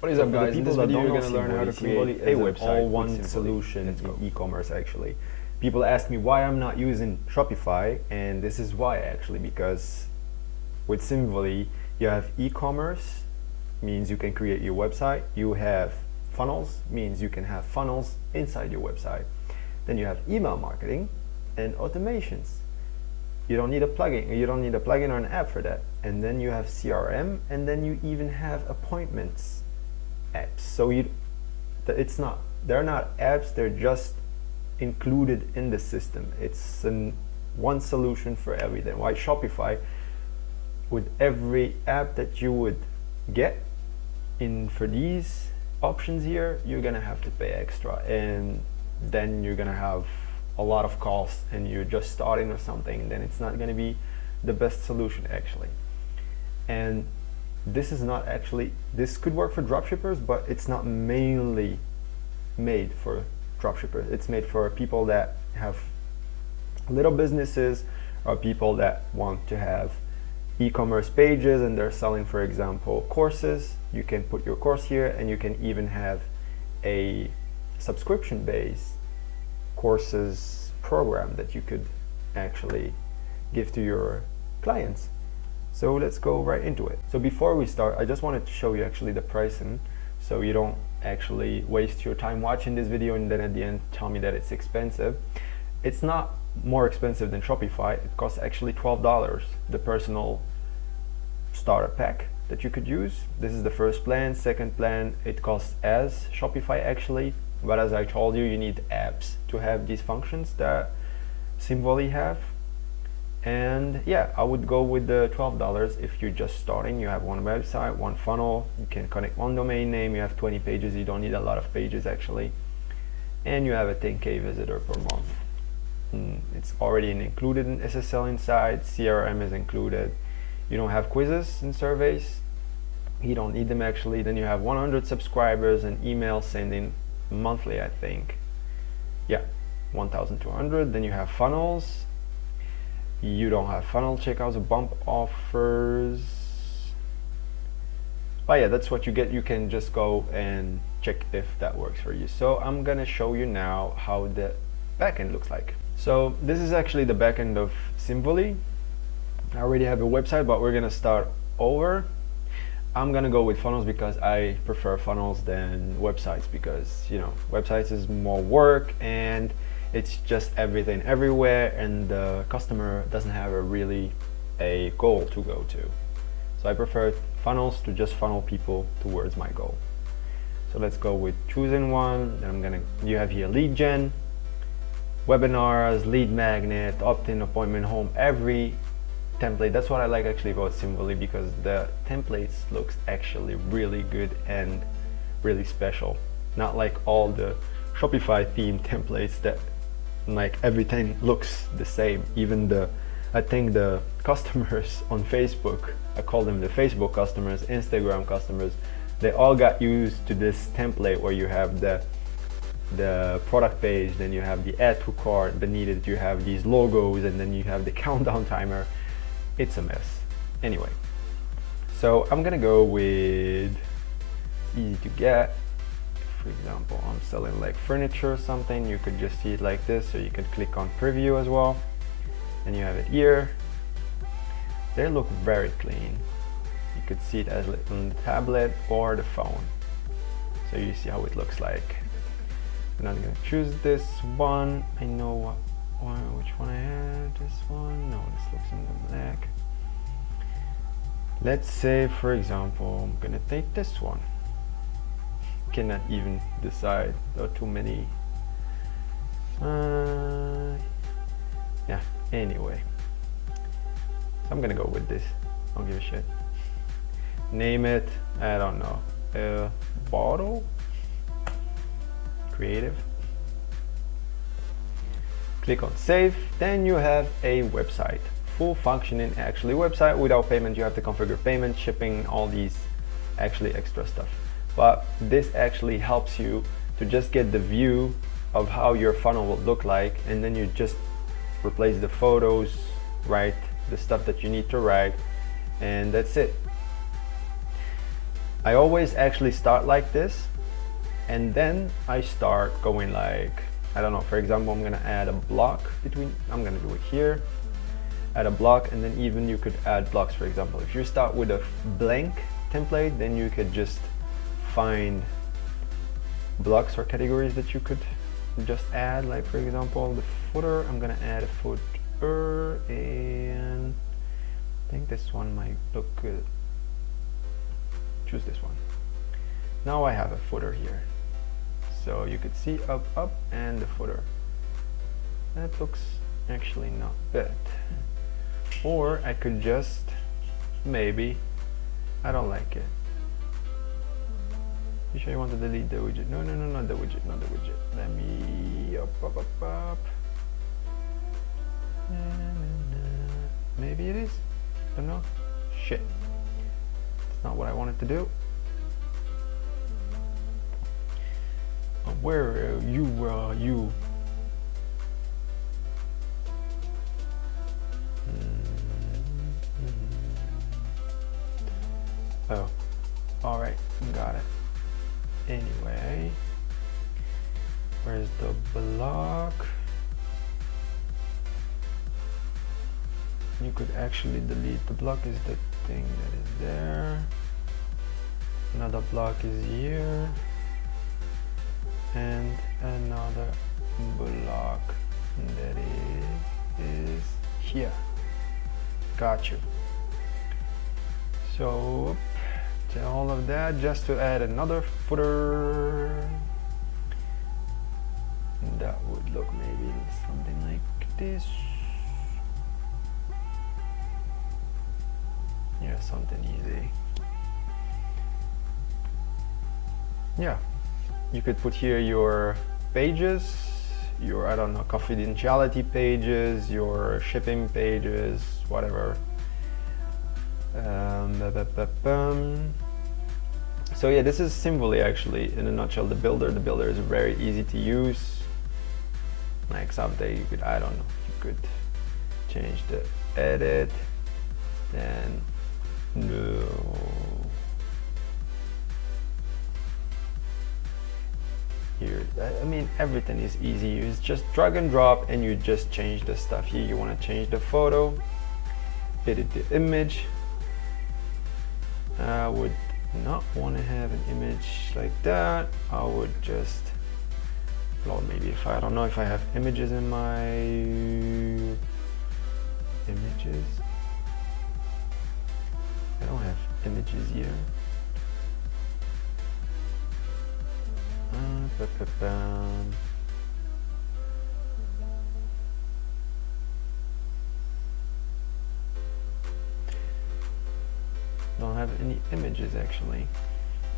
What is up, guys? In this video, you're gonna learn how to create a website all-one solution in e-commerce. Actually, people ask me why I'm not using Shopify, and this is why actually, because with Simvoly you have e-commerce, means you can create your website. You have funnels, means you can have funnels inside your website. Then you have email marketing and automations. You don't need a plugin. You don't need a plugin or an app for that. And then you have CRM, and then you even have appointments apps. So they're not apps, they're just included in the system. It's one solution for everything. Why Shopify, with every app that you would get in for these options here, you're gonna have to pay extra, and then you're gonna have a lot of costs, and you're just starting or something, then it's not gonna be the best solution actually. And this could work for dropshippers, but it's not mainly made for dropshippers. It's made for people that have little businesses, or people that want to have e-commerce pages and they're selling, for example, courses. You can put your course here, and you can even have a subscription-based courses program that you could actually give to your clients. So let's go right into it. So before we start, I just wanted to show you actually the pricing, so you don't actually waste your time watching this video and then at the end tell me that it's expensive. It's not more expensive than Shopify. It costs actually $12, the personal starter pack that you could use. This is the first plan. Second plan, it costs as Shopify actually, but as I told you, you need apps to have these functions that Simvoly have. And yeah, I would go with the $12 if you're just starting. You have one website, one funnel, you can connect one domain name, you have 20 pages, you don't need a lot of pages actually, and you have a 10k visitor per month. It's already included in SSL inside, CRM is included. You don't have quizzes and surveys, you don't need them actually. Then you have 100 subscribers and email sending monthly, I think. Yeah, 1,200. Then you have funnels. You don't have funnel checkouts or bump offers. But yeah, that's what you get. You can just go and check if that works for you. So I'm gonna show you now how the backend looks like. So this is actually the backend of Simvoly. I already have a website, but we're gonna start over. I'm gonna go with funnels because I prefer funnels than websites, because websites is more work and it's just everything everywhere, and the customer doesn't have a goal to go to. So I prefer funnels to just funnel people towards my goal. So let's go with choosing one. Then you have here lead gen, webinars, lead magnet, opt-in, appointment, home, every template. That's what I like actually about Simvoly, because the templates looks actually really good and really special. Not like all the Shopify theme templates that like everything looks the same. Even I think the customers on Facebook, I call them the Facebook customers, Instagram customers, they all got used to this template where you have the product page, then you have the add to cart, beneath it you have these logos, and then you have the countdown timer. It's a mess. Anyway, so I'm gonna go with easy to get. For example, I'm selling like furniture or something, you could just see it like this, or you could click on preview as well, and you have it here. They look very clean. You could see it as on the tablet or the phone, so you see how it looks like. I'm not gonna choose this one. I know which one I had. This one. No, this looks in the black. Let's say, for example, I'm gonna take this one. Cannot even decide, there are too many. Yeah, anyway, so I'm gonna go with this. I don't give a shit. Name it, I don't know, a bottle. Creative. Click on save. Then you have a website, full functioning actually website without payment. You have to configure payment, shipping, all these actually extra stuff. But this actually helps you to just get the view of how your funnel will look like, and then you just replace the photos, write the stuff that you need to write, and that's it. I always actually start like this, and then I start going like, I don't know, for example, I'm gonna add a block between, I'm gonna do it here, add a block, and then even you could add blocks. For example, if you start with a blank template, then you could just find blocks or categories that you could just add. Like for example, the footer, I'm gonna add a footer, and I think this one might look good. Choose this one. Now I have a footer here, so you could see up and the footer. That looks actually not bad. Or I could just, maybe, I don't like it. You sure you want to delete the widget? No, not the widget, not the widget. Let me up. Maybe it is. Don't know. Shit. It's not what I wanted to do. Where are you? Where are you? Oh, all right, got it. Anyway, where's the block? You could actually delete the block. Is the thing that is there. Another block is here, and another block that is here. Got you. So to all of that, just to add another footer, that would look maybe something like this. Yeah, something easy. Yeah, you could put here your pages, your, I don't know, confidentiality pages, your shipping pages, whatever. So yeah, this is Simvoly actually in a nutshell. The builder is very easy to use. Like someday you could, I don't know, you could change the edit, then no. Here, I mean, everything is easy. It's just drag and drop, and you just change the stuff. Here you want to change the photo, edit the image. I would not want to have an image like that. I would just, well, maybe if I don't know if I have images in my images. I don't have images here. Don't have any images actually.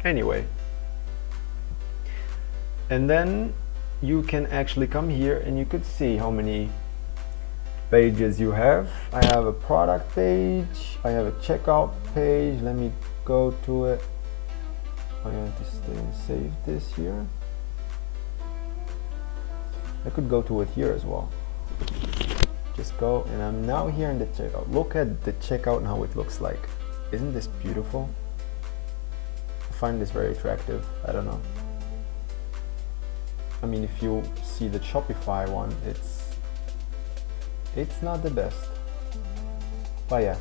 Anyway, and then you can actually come here and you could see how many pages you have. I have a product page, I have a checkout page. Let me go to it. I have to save this here. I could go to it here as well. Just go, and I'm now here in the checkout. Look at the checkout and how it looks like. Isn't this beautiful? I find this very attractive. I don't know. I mean, if you see the Shopify one, it's not the best. But yeah.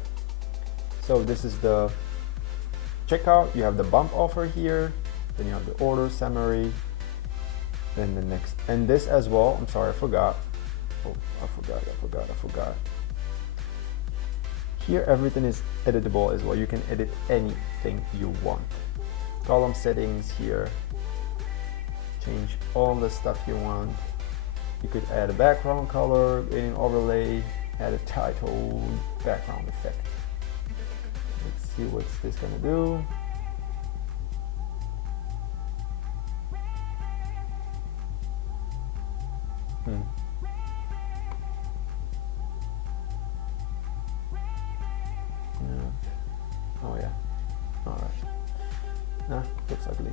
So this is the checkout. You have the bump offer here. Then you have the order summary. Then the next, and this as well. I'm sorry, I forgot. Oh, I forgot. Here everything is editable as well. You can edit anything you want. Column settings here. Change all the stuff you want. You could add a background color, an overlay, add a title, background effect. Let's see what's this gonna do. Oh yeah. All right. Nah, looks ugly.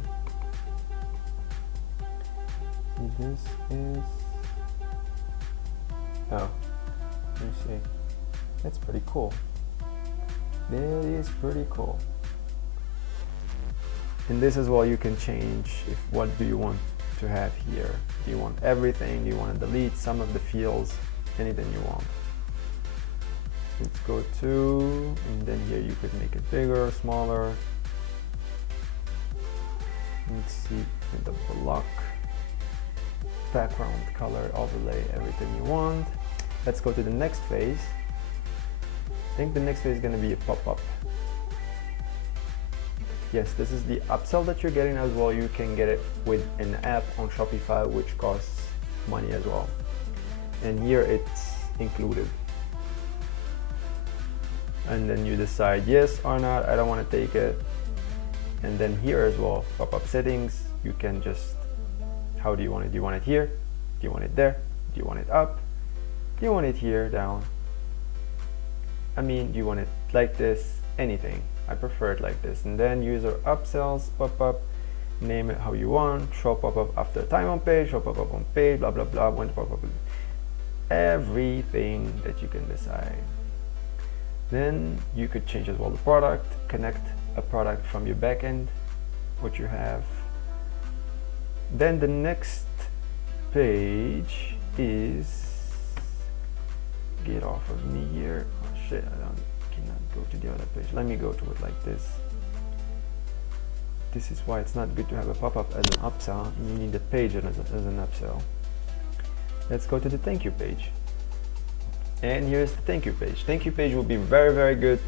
This is. Oh, let me see. That's pretty cool. That is pretty cool. In this as well, you can change if what do you want to have here. Do you want everything? Do you want to delete some of the fields? Anything you want. Let's go to, and then here you could make it bigger, smaller. Let's see, with the block, background, color, overlay, everything you want. Let's go to the next phase. I think the next phase is going to be a pop-up. Yes, this is the upsell that you're getting as well. You can get it with an app on Shopify, which costs money as well. And here it's included. And then you decide yes or not, I don't want to take it. And then here as well, pop-up settings, you can just, how do you want it? Do you want it here? Do you want it there? Do you want it up? Do you want it here, down? I mean, do you want it like this? Anything. I prefer it like this. And then user upsells, pop-up, name it how you want, show pop-up after time on page, show pop-up on page, blah, blah, blah, when pop-up, everything that you can decide. Then you could change as well the product, connect a product from your backend, what you have. Then the next page is, get off of me here. Oh shit, cannot go to the other page. Let me go to it like this. This is why it's not good to have a pop-up as an upsell. You need a page as an upsell. Let's go to the thank you page. And here's the thank you page. Thank you page will be very, very good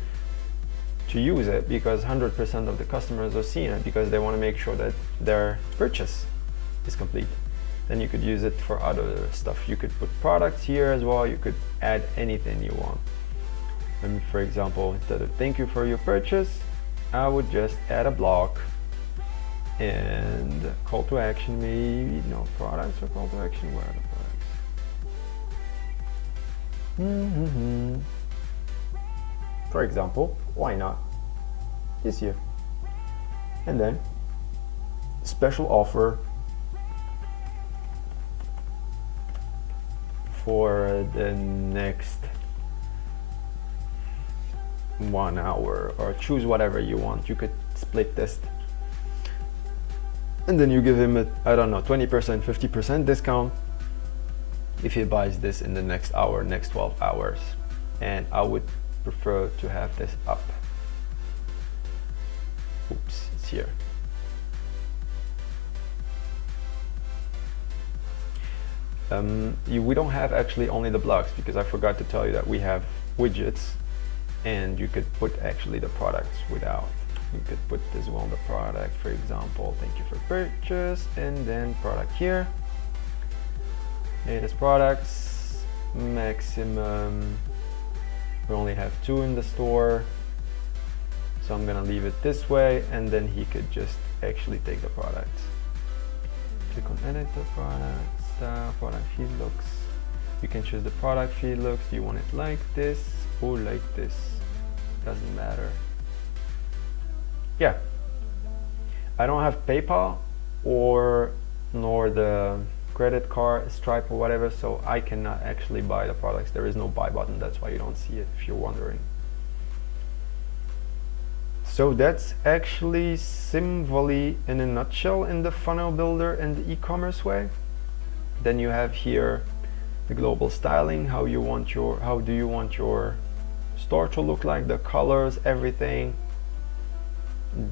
to use it because 100% of the customers are seeing it because they want to make sure that their purchase is complete. Then you could use it for other stuff. You could put products here as well. You could add anything you want. And for example, instead of thank you for your purchase, I would just add a block and call to action, maybe no products or call to action. Where are the products? For example, why not this here? And then special offer for the next 1 hour, or choose whatever you want. You could split test. And then you give him a, I don't know, 20%, 50% discount if he buys this in the next hour, next 12 hours. And I would prefer to have this up. Oops, it's here. We don't have actually only the blocks because I forgot to tell you that we have widgets and you could put actually the products without. You could put as well the product, for example, thank you for purchase, and then product here. Latest products, maximum, we only have 2 in the store, so I'm gonna leave it this way, and then he could just actually take the products. Click on edit the product, style, product feed looks. You can choose the product feed looks. Do you want it like this or like this? Doesn't matter. Yeah, I don't have PayPal or nor the credit card, Stripe or whatever, so I cannot actually buy the products. There is no buy button, that's why you don't see it if you're wondering. So that's actually Simvoly in a nutshell in the funnel builder and the e-commerce way. Then you have here the global styling, how do you want your store to look like, the colors, everything.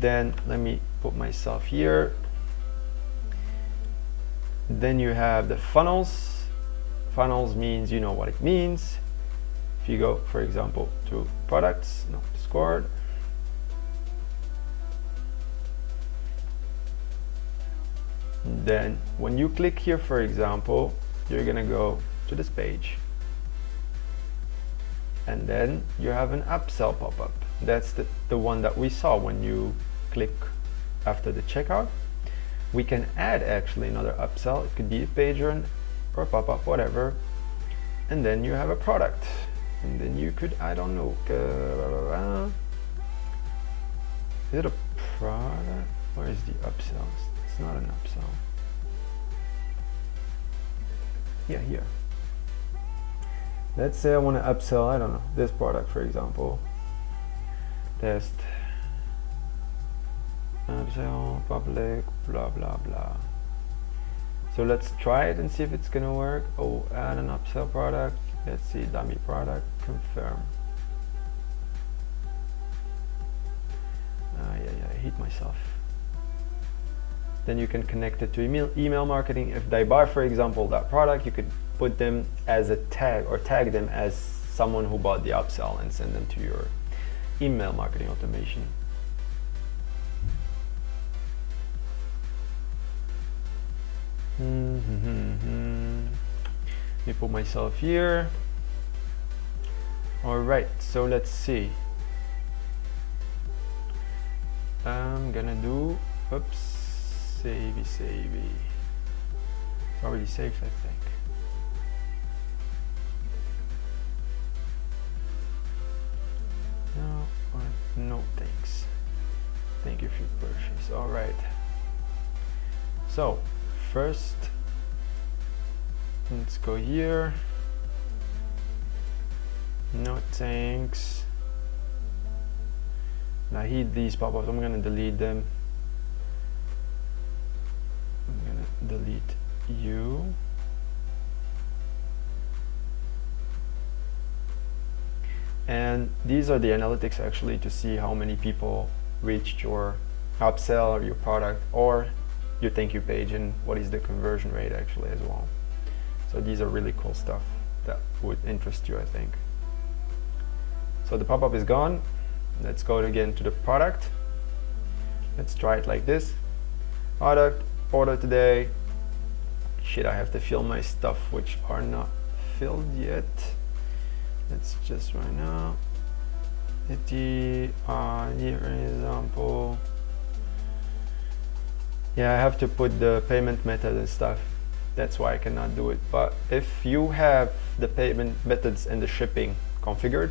Then let me put myself here. Then you have the funnels. Funnels means, you know what it means. If you go, for example, to products, no, Discord. Then when you click here, for example, you're gonna go to this page. And then you have an upsell pop-up. That's the one that we saw when you click after the checkout. We can add actually another upsell. It could be a page or a pop-up, whatever. And then you have a product. And then you could, I don't know, is it a product? Where is the upsell? It's not an upsell. Yeah, here. Let's say I want to upsell, I don't know, this product, for example. Test. upsell, public, blah blah blah. So let's try it and see if it's gonna work. Oh, add an upsell product. Let's see, dummy product, confirm. Yeah, I hate myself. Then you can connect it to email marketing. If they buy, for example, that product, you could put them as a tag or tag them as someone who bought the upsell and send them to your email marketing automation. Let me put myself here. All right, so let's see. I'm gonna do, oops, savey. Already saved, I think. No thanks. Thank you for your purchase. All right. So first, let's go here. No thanks. Now I hate these pop-ups. I'm gonna delete them. I'm gonna delete you. And these are the analytics actually to see how many people reached your upsell or your product or your thank you page, and what is the conversion rate actually as well. So these are really cool stuff that would interest you, I think. So the pop-up is gone. Let's go again to the product. Let's try it like this. Product, order today. Shit, I have to fill my stuff which are not filled yet. Let's just right now. Here example. Yeah, I have to put the payment method and stuff. That's why I cannot do it. But if you have the payment methods and the shipping configured,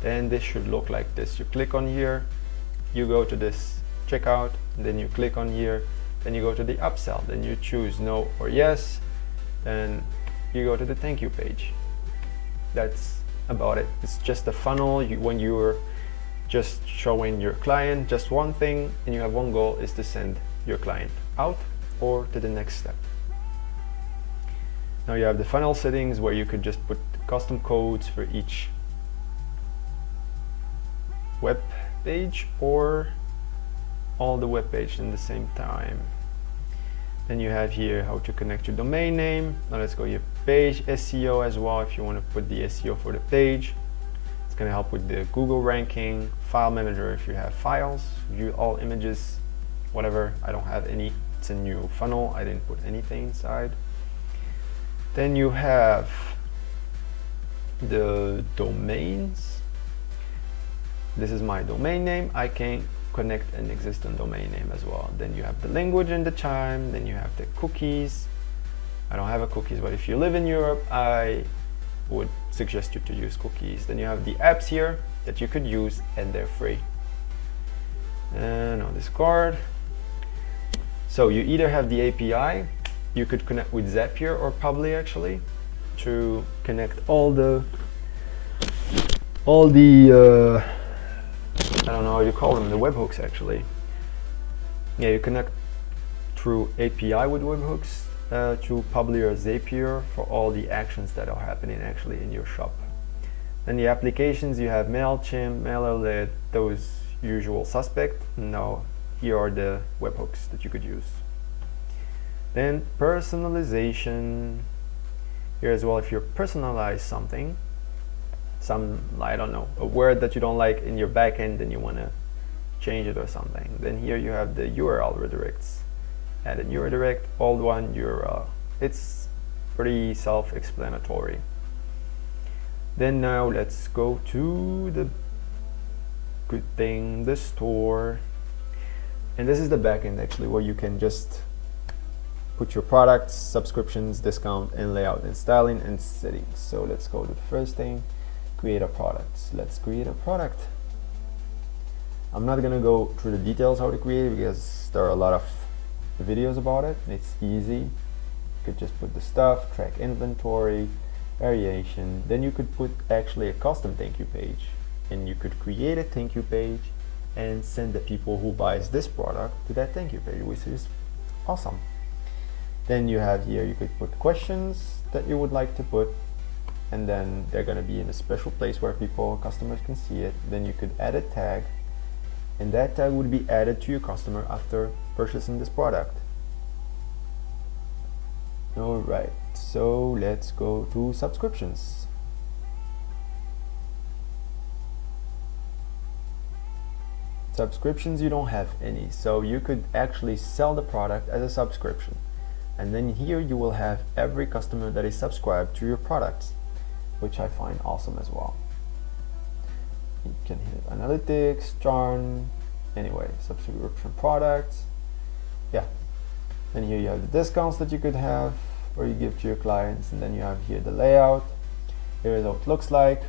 then this should look like this. You click on here, you go to this checkout, then you click on here, then you go to the upsell, then you choose no or yes, then you go to the thank you page. That's about it. It's just a funnel. When you're just showing your client just one thing and you have one goal, is to send your client out or to the next step. Now you have the funnel settings where you could just put custom codes for each web page or all the web pages in the same time. Then you have here how to connect your domain name. Now let's go here, page SEO as well, if you want to put the SEO for the page. It's going to help with the Google ranking, file manager if you have files, view all images, whatever. I don't have any. It's a new funnel. I didn't put anything inside. Then you have the domains. This is my domain name. I can connect an existing domain name as well. Then you have the language and the time. Then you have the cookies. I don't have a cookies, but if you live in Europe, I would suggest you to use cookies. Then you have the apps here that you could use, and they're free. And on Discord. So you either have the API, you could connect with Zapier or Publi actually to connect all the I don't know how you call them, the webhooks actually. Yeah, you connect through API with webhooks to Publi or Zapier for all the actions that are happening actually in your shop. Then the applications, you have MailChimp, MailerLite, those usual suspect. Now here are the webhooks that you could use. Then personalization. Here as well, if you personalize something, I don't know, a word that you don't like in your backend and you want to change it or something, then here you have the URL redirects. Add a new redirect, old one, URL. It's pretty self-explanatory. Then now let's go to the good thing, the store. And this is the backend actually, where you can just put your products, subscriptions, discount, and layout and styling and settings. So let's go to the first thing, create a product. Let's create a product. I'm not gonna go through the details how to create it because there are a lot of videos about it. It's easy. You could just put the stuff, track inventory, variation. Then you could put actually a custom thank you page, and you could create a thank you page and send the people who buys this product to that thank you page, which is awesome. Then you have here, you could put questions that you would like to put, and then they're going to be in a special place where customers can see it. Then you could add a tag, and that tag would be added to your customer after purchasing this product. Alright, so let's go to subscriptions. Subscriptions, you don't have any, so you could actually sell the product as a subscription, and then here you will have every customer that is subscribed to your products, which I find awesome as well. You can hit analytics, churn, anyway, subscription products, yeah. And here you have the discounts that you could have or you give to your clients, and then you have here the layout. Here is how it looks like.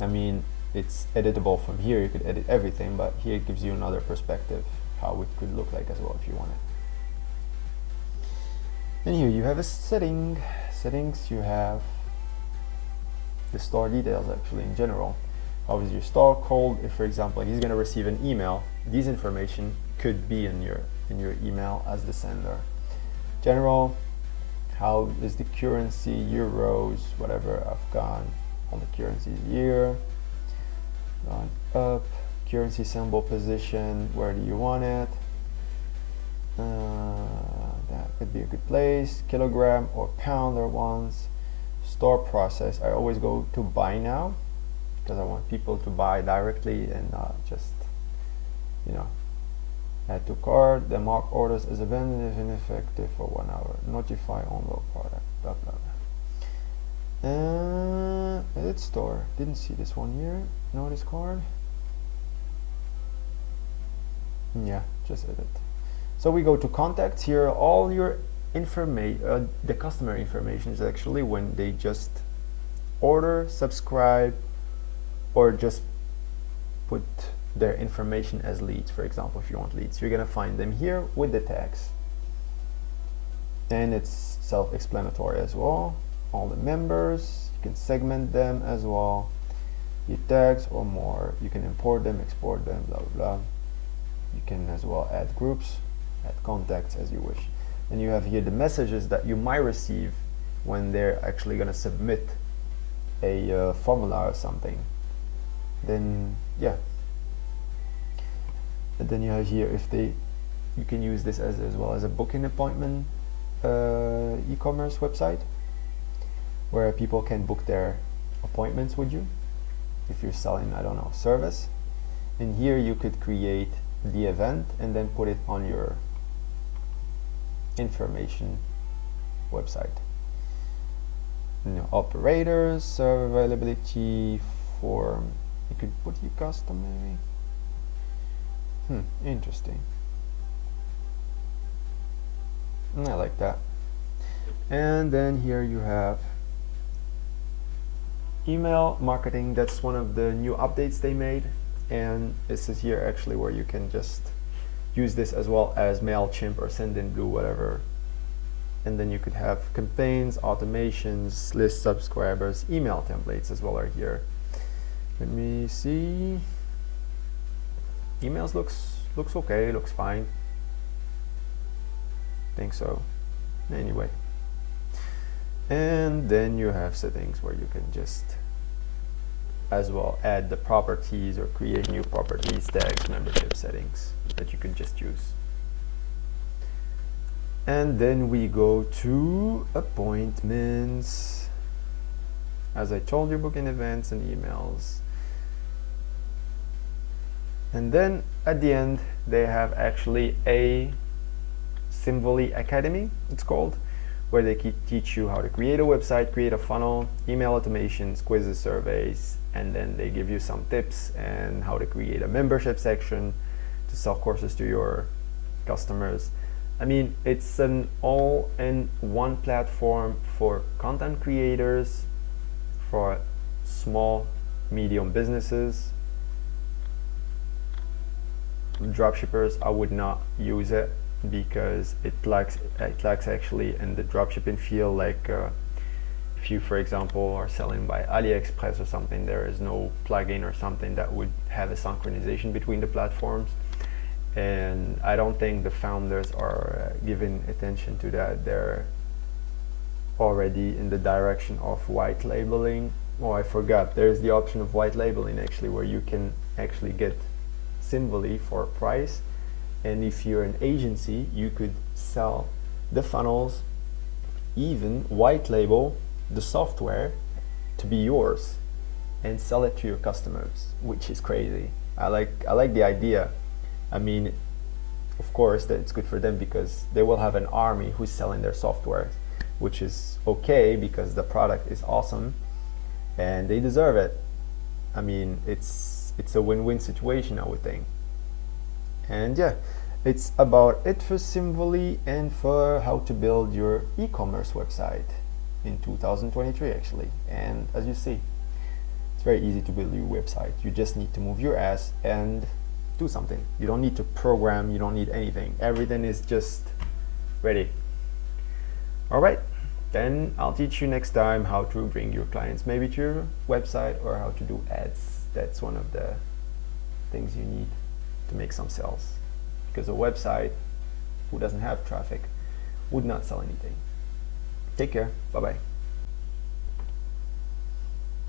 I mean, it's editable from here, you could edit everything, but here it gives you another perspective how it could look like as well if you want it. And here you have a settings, you have the store details actually in general. How is your store called? If for example he's going to receive an email, these information could be in your email as the sender. General, how is the currency, euros, whatever, Afghan, all the currencies here. Gone up, currency symbol position, where do you want it? That could be a good place. Kilogram or pound or ones. Store process, I always go to buy now because I want people to buy directly and not just, you know, add to cart. The mark orders as abandoned if ineffective for 1 hour. Notify on low product, blah blah blah. Edit store, didn't see this one here. Notice card. Yeah, just edit. So we go to contacts. Here all your information, the customer information is actually when they just order, subscribe, or just put their information as leads. For example, if you want leads, you're gonna find them here with the tags, and it's self-explanatory as well. All the members, you can segment them as well. Your tags or more, you can import them, export them, blah blah blah. You can as well add groups, add contacts as you wish. And you have here the messages that you might receive when they're actually going to submit a formula or something. Then yeah, and then you have here if you can use this as well as a booking appointment e-commerce website where people can book their appointments with you if you're selling, I don't know, service. And here you could create the event and then put it on your information website. You know, operators, server availability, form, you could put your custom maybe. Interesting. I like that. And then here you have email marketing. That's one of the new updates they made, and this is here actually where you can just use this as well as MailChimp or Sendinblue, whatever. And then you could have campaigns, automations, list subscribers, email templates as well are here. Let me see. Emails looks okay, looks fine. Think so. Anyway. And then you have settings where you can just as well add the properties or create new properties, tags, membership settings that you can just use. And then we go to appointments. As I told you, booking events and emails. And then at the end they have actually a Simvoly Academy, it's called, where they teach you how to create a website, create a funnel, email automations, quizzes, surveys, and then they give you some tips and how to create a membership section to sell courses to your customers. I mean, it's an all-in-one platform for content creators, for small, medium businesses. Dropshippers, I would not use it because it lacks actually in the dropshipping field like If you, for example, are selling by AliExpress or something, there is no plugin or something that would have a synchronization between the platforms. And I don't think the founders are giving attention to that. They're already in the direction of white labeling. Oh, I forgot, there's the option of white labeling actually, where you can actually get Simvoly for a price, and if you're an agency, you could sell the funnels, even white label the software to be yours and sell it to your customers, which is crazy. I like the idea. I mean, of course that it's good for them because they will have an army who's selling their software, which is okay because the product is awesome and they deserve it. I mean, it's a win-win situation, I would think. And yeah, it's about it for Simvoly and for how to build your e-commerce website in 2023 actually. And as you see, it's very easy to build your website. You just need to move your ass and do something. You don't need to program, you don't need anything. Everything is just ready. All right, then I'll teach you next time how to bring your clients maybe to your website or how to do ads. That's one of the things you need to make some sales, because a website who doesn't have traffic would not sell anything. Take care. Bye bye.